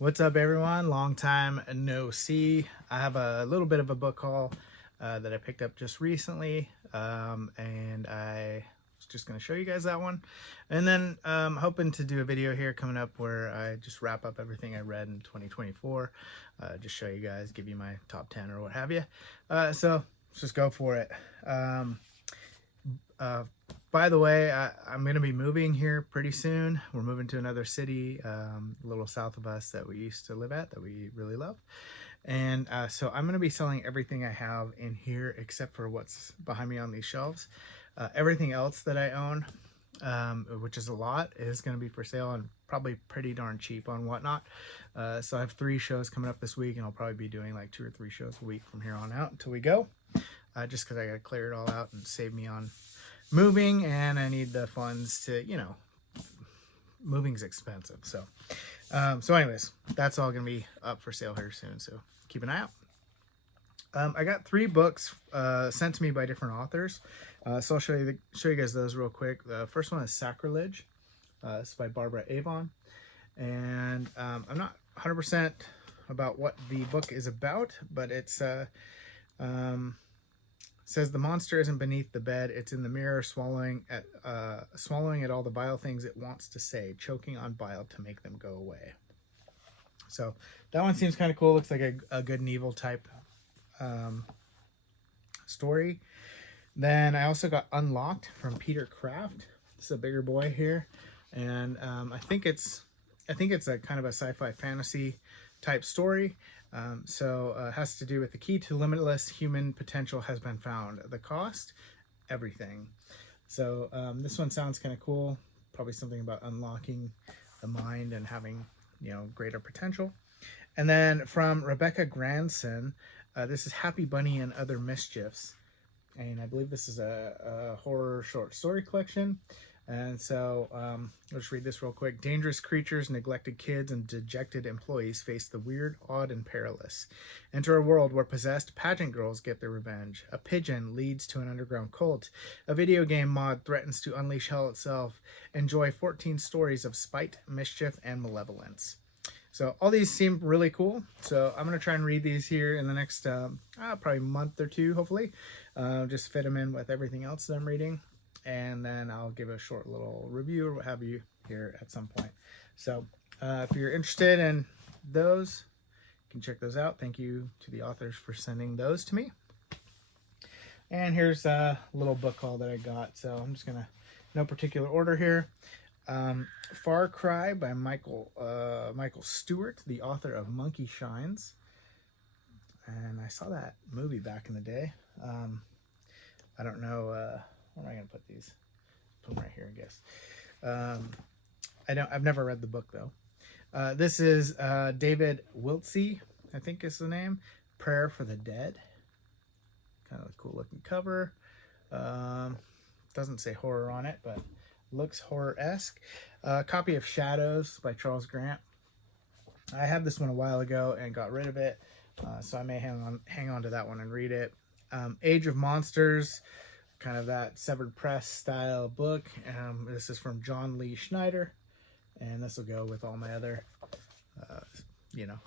What's up, everyone? Long time no see. I have a little bit of a book haul that I picked up just recently, and I was just going to show you guys that one. And then hoping to do a video here coming up where I just wrap up everything I read in 2024, just show you guys, give you my top 10 or what have you. So let's just go for it. By the way, I'm going to be moving here pretty soon. We're moving to another city a little south of us that we used to live at that we really love. And so I'm going to be selling everything I have in here except for what's behind me on these shelves. Everything else that I own, which is a lot, is going to be for sale and probably pretty darn cheap on Whatnot. So I have 3 shows coming up this week, and I'll probably be doing like 2 or 3 shows a week from here on out until we go. Just because I got to clear it all out and save me on moving, and I need the funds to, moving's expensive. So anyways, that's all gonna be up for sale here soon, so keep an eye out. I got 3 books sent to me by different authors, so I'll show you guys those real quick. The first one is Sacrilege. It's by Barbara Avon, and I'm not 100% about what the book is about, but it's says the monster isn't beneath the bed, it's in the mirror, swallowing at all the vile things it wants to say, choking on bile to make them go away. So that one seems kind of cool. Looks like a good and evil type story. Then I also got Unlocked from Peter Kraft. This is a bigger boy here, and I think it's a kind of a sci-fi fantasy type story. It has to do with the key to limitless human potential has been found. The cost, everything. So this one sounds kind of cool. Probably something about unlocking the mind and having, greater potential. And then from Rebecca Granson, this is Happy Bunny and Other Mischiefs. And I believe this is a horror short story collection. And so I'll just read this real quick. Dangerous creatures, neglected kids, and dejected employees face the weird, odd, and perilous. Enter a world where possessed pageant girls get their revenge. A pigeon leads to an underground cult. A video game mod threatens to unleash hell itself. Enjoy 14 stories of spite, mischief, and malevolence. So all these seem really cool. So I'm going to try and read these here in the next probably month or 2, hopefully. Just fit them in with everything else that I'm reading. And then I'll give a short little review or what have you here at some point. So if you're interested in those, you can check those out. Thank you to the authors for sending those to me. And here's a little book haul that I got. So I'm just gonna, no particular order here. Far Cry by Michael Stewart, the author of Monkey Shines. And I saw that movie back in the day. I don't know, where am I going to put these? Put them right here, I guess. I've never read the book though. This is David Wiltsey, I think is the name. Prayer for the Dead. Kind of a cool looking cover. Doesn't say horror on it, but looks horror-esque. Copy of Shadows by Charles Grant. I had this one a while ago and got rid of it, so I may hang on to that one and read it. Age of Monsters, kind of that Severed Press style book. This is from John Lee Schneider, and this will go with all my other,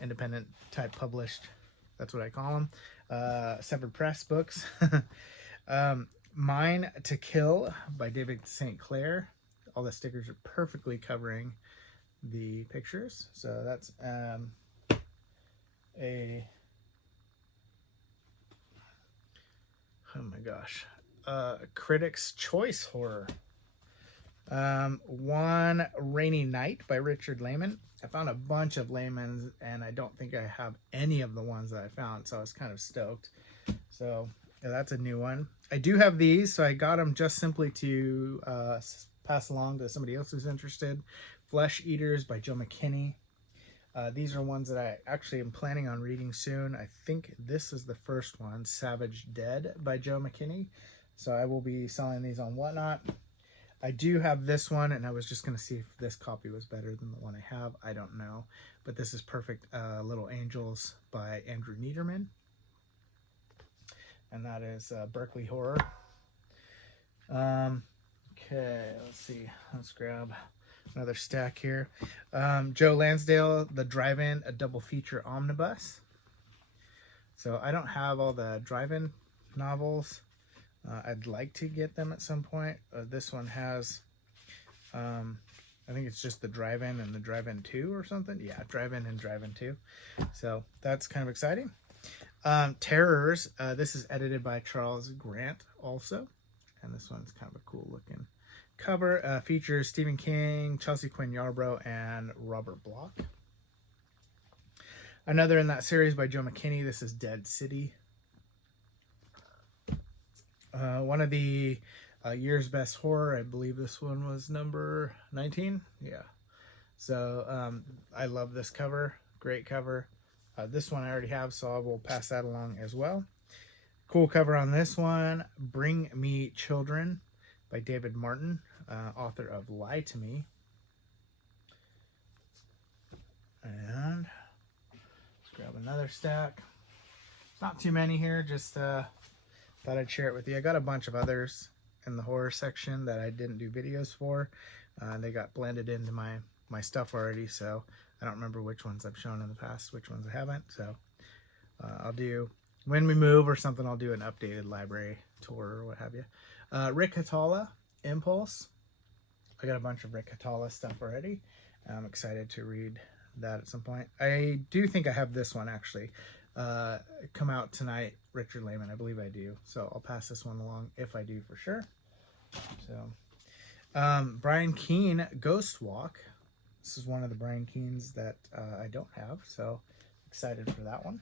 independent type published, that's what I call them, Severed Press books. Mine to Kill by David St. Clair. All the stickers are perfectly covering the pictures. So that's oh my gosh, Critics' Choice horror. One Rainy Night by Richard Lehman. I found a bunch of Lehmans, and I don't think I have any of the ones that I found, so I was kind of stoked. So yeah, that's a new one. I do have these, so I got them just simply to pass along to somebody else who's interested. Flesh Eaters by Joe McKinney. These are ones that I actually am planning on reading soon. I think this is the first one, Savage Dead by Joe McKinney. So I will be selling these on Whatnot. I do have this one, and I was just going to see if this copy was better than the one I have. I don't know. But this is Perfect Little Angels by Andrew Niederman. And that is Berkeley Horror. Okay, let's see. Let's grab Another stack here. Joe Lansdale, The Drive-In, a double feature omnibus. So I don't have all the drive-in novels. I'd like to get them at some point. This one has, I think it's just the Drive-In and the Drive-In 2 or something. Yeah, Drive-In and Drive-In 2. So that's kind of exciting. Terrors. This is edited by Charles Grant also. And this one's kind of a cool looking cover. Features Stephen King, Chelsea Quinn Yarbrough, and Robert Bloch. Another in that series by Joe McKinney. This is Dead City. One of the year's best horror. I believe this one was number 19. Yeah. So I love this cover. Great cover. This one I already have, so I will pass that along as well. Cool cover on this one. Bring Me Children by David Martin, author of Lie to Me. And let's grab another stack. Not too many here, just thought I'd share it with you. I got a bunch of others in the horror section that I didn't do videos for. They got blended into my stuff already, so I don't remember which ones I've shown in the past, which ones I haven't. So I'll do, when we move or something, I'll do an updated library tour or what have you. Rick Hatala, Impulse. I got a bunch of Rick Hatala stuff already. I'm excited to read that at some point. I do think I have this one actually come out tonight, Richard Lehman. I believe I do. So I'll pass this one along if I do for sure. So Brian Keene, Ghost Walk. This is one of the Brian Keenes that I don't have, so excited for that one.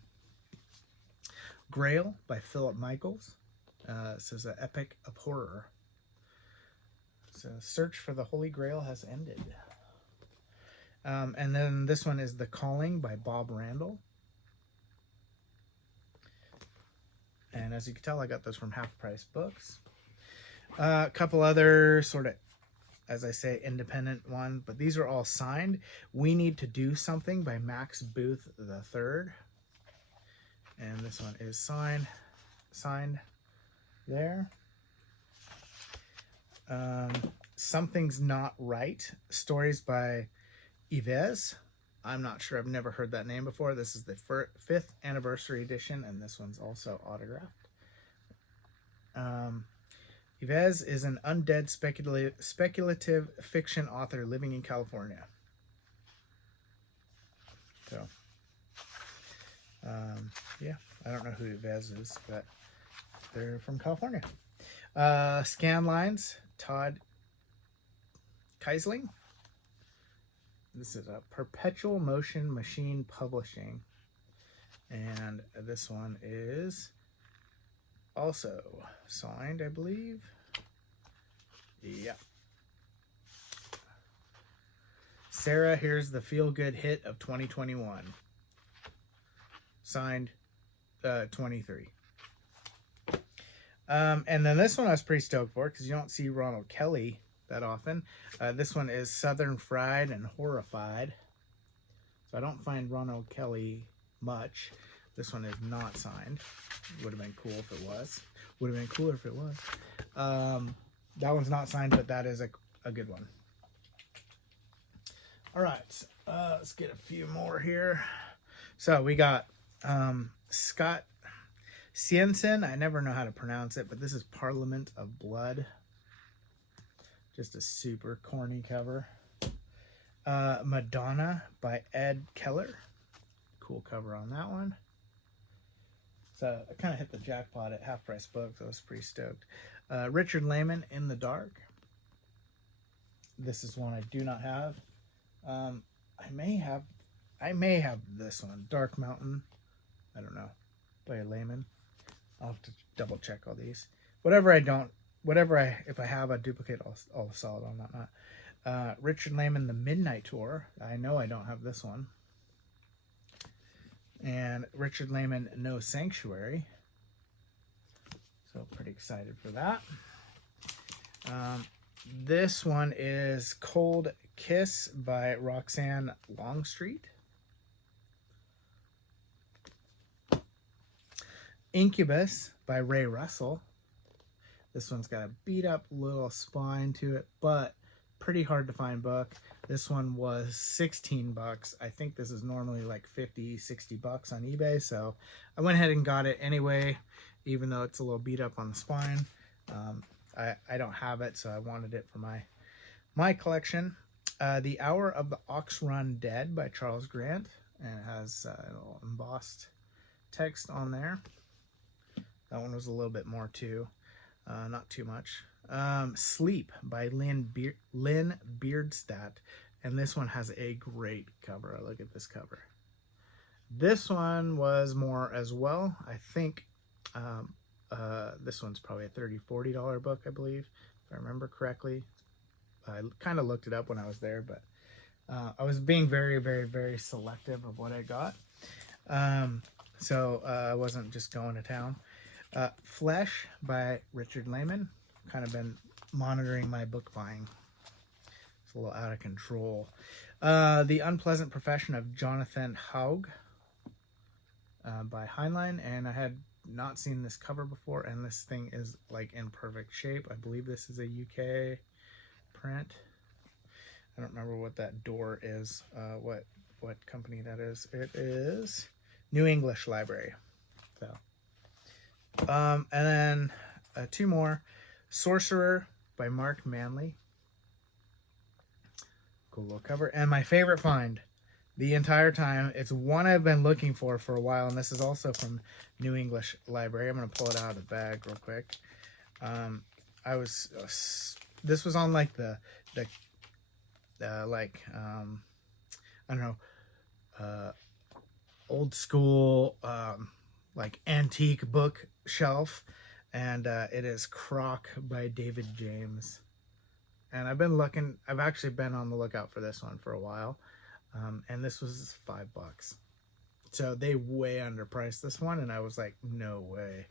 Grail by Philip Michaels. This is an epic of horror. So search for the Holy Grail has ended. And then this one is The Calling by Bob Randall. And as you can tell, I got those from Half Price Books. A couple other sort of, as I say, independent one, but these are all signed. We Need to Do Something by Max Booth III. And this one is signed there. Something's Not Right. Stories by Yves. I'm not sure. I've never heard that name before. This is the 5th anniversary edition, and this one's also autographed. Yves is an undead speculative fiction author living in California. So, yeah, I don't know who Yves is, but they're from California. Scan Lines, Todd Keisling. This is a Perpetual Motion Machine Publishing. And this one is also signed, I believe. Yeah. Sarah, Here's the Feel-Good Hit of 2021. Signed 23. And then this one I was pretty stoked for because you don't see Ronald Kelly that often. This one is Southern Fried and Horrified. So I don't find Ronald Kelly much. This one is not signed. Would have been cool if it was. Would have been cooler if it was. That one's not signed, but that is a good one. All right, let's get a few more here. So we got Scott Siensen. I never know how to pronounce it, but this is Parliament of Blood. Just a super corny cover. Madonna by Ed Keller. Cool cover on that one. So I kind of hit the jackpot at Half Price Books. I was pretty stoked. Richard Lehman, In the Dark. This is one I do not have. I may have this one, Dark Mountain. I don't know, by Lehman. I'll have to double check all these. If I have a duplicate, I'll sell it on that. Not. Richard Lehman, The Midnight Tour. I know I don't have this one. And Richard Lehman, No Sanctuary. So pretty excited for that. This one is Cold Kiss by Roxanne Longstreet. Incubus by Ray Russell. This one's got a beat up little spine to it, but pretty hard to find book. This one was 16 bucks. I think this is normally like 50, 60 bucks on eBay. So I went ahead and got it anyway, even though it's a little beat up on the spine. I don't have it, so I wanted it for my collection. The Hour of the Ox Run Dead by Charles Grant, and it has a little embossed text on there. That one was a little bit more too, not too much. Sleep by Lynn Beardstadt, and this one has a great cover. Look at this cover. This one was more as well. I think this one's probably a $30-$40 book, I believe, if I remember correctly. I kind of looked it up when I was there, but I was being very, very, very selective of what I got. So I wasn't just going to town. Flesh by Richard Lehman. Kind of been monitoring my book buying. It's a little out of control. The Unpleasant Profession of Jonathan Haug by Heinlein, and I had not seen this cover before, and this thing is like in perfect shape. I believe this is a UK print. I don't remember what that door is, what company that is. It is New English Library. So and then two more. Sorcerer by Mark Manley. Cool little cover. And my favorite find the entire time, it's one I've been looking for a while, and this is also from New English Library. I'm going to pull it out of the bag real quick. This was on like the I don't know, old school like antique book shelf, and it is Croc by David James. And I've actually been on the lookout for this one for a while, and this was $5. So they way underpriced this one, and I was like, no way.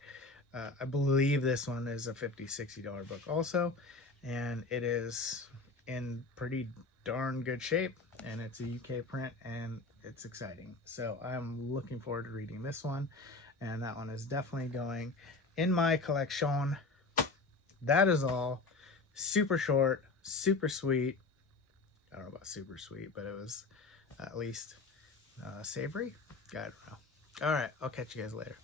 I believe this one is a $50-$60 book also, and it is in pretty darn good shape, and it's a UK print, and it's exciting. So I'm looking forward to reading this one, and that one is definitely going in my collection. That is all. Super short, super sweet. I don't know about super sweet, but it was at least savory. I don't know. All right, I'll catch you guys later.